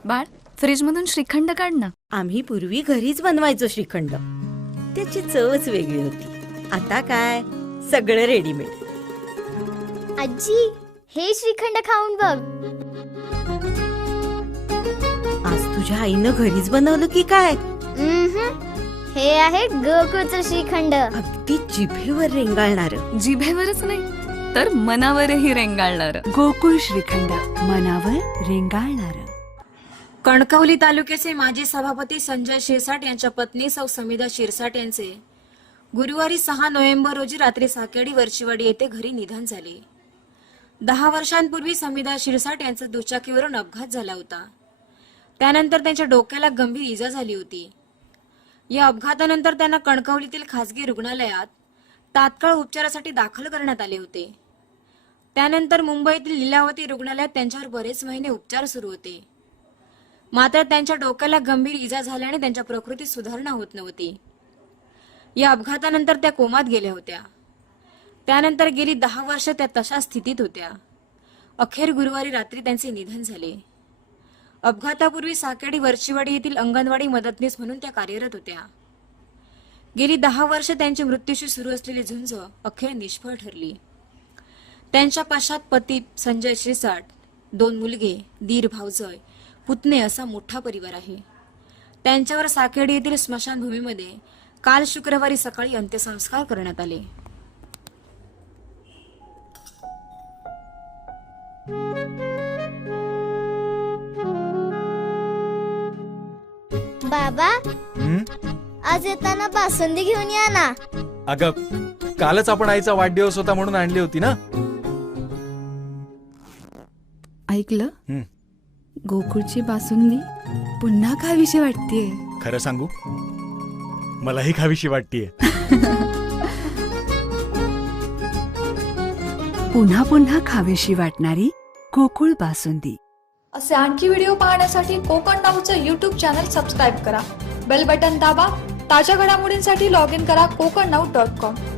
बाळ, फ्रीज मधून श्रीखंड काढ ना. आम्ही पूर्वी घरीच बनवायचो श्रीखंड. त्याची चवच वेगळी होती. आता काय सगळं रेडीमेड. आजी, हे श्रीखंड खाऊन बघ. आज तुझ्या आईनं घरीच बनवलं की काय? हे आहे गोकुळचं श्रीखंड. अगदी जिभेवर रेंगाळणार. जिभेवरच नाही तर मनावरही रेंगाळणार. गोकुळ श्रीखंड, मनावर रेंगाळणार. कणकवली तालुक्याचे माजी सभापती संजय शिरसाट यांच्या पत्नी सौ समिधा शिरसाट यांचे गुरुवारी 6 नोव्हेंबर रोजी रात्री साकेडी वरचीवाडी येथे घरी निधन झाले. 10 वर्षांपूर्वी समिधा शिरसाट यांचा दुचाकीवरून अपघात झाला होता. त्यानंतर त्यांच्या डोक्याला गंभीर इजा झाली होती. या अपघातानंतर त्यांना कणकवलीतील खासगी रुग्णालयात तात्काळ उपचारासाठी दाखल करण्यात आले होते. त्यानंतर मुंबईतील लीलावती रुग्णालयात त्यांच्यावर बरेच महिने उपचार सुरू होते. मात्र त्यांच्या डोक्याला गंभीर इजा झाल्याने त्यांच्या प्रकृतीत सुधारणा होत नव्हती. या अपघातानंतर त्या कोमात गेल्या होत्या. त्यानंतर गेली 10 वर्ष त्या तशा स्थितीत होत्या. अखेर गुरुवारी रात्री त्यांचे निधन झाले. अपघातापूर्वी साकेडी वरचीवाडी येथील अंगणवाडी मदतनीस म्हणून त्या कार्यरत होत्या. गेली 10 वर्ष त्यांची मृत्यूशी सुरू असलेली झुंज अखेर निष्फळ ठरली. त्यांच्या पश्चात पती संजय शिरसाट, 2 मुलगे, दीर, भावजय, पुतणे असा मोठा परिवार आहे. त्यांच्यावर साकेडी येथील स्मशानभूमीमध्ये काल शुक्रवारी सकाळी अंत्यसंस्कार करण्यात आले. बाबा, आज येताना बासुंदी घेऊन या ना. अगं, कालच आपण आईचा वाढदिवस होता म्हणून आणली होती ना. ऐकलं? गोकुळची बासुंदी पुन्हा खावीशी वाटतेय. खरं सांगू, मलाही खावीशी वाटतीये. पुन्हा पुन्हा खावीशी वाटणारी गोकुळ बासुंदी. असे आणखी व्हिडिओ पाहण्यासाठी कोकण नाऊचं यूट्यूब चॅनल सबस्क्राईब करा. बेल बटन दाबा. ताज्या घडामोडींसाठी लॉग इन करा kokarnaut.com.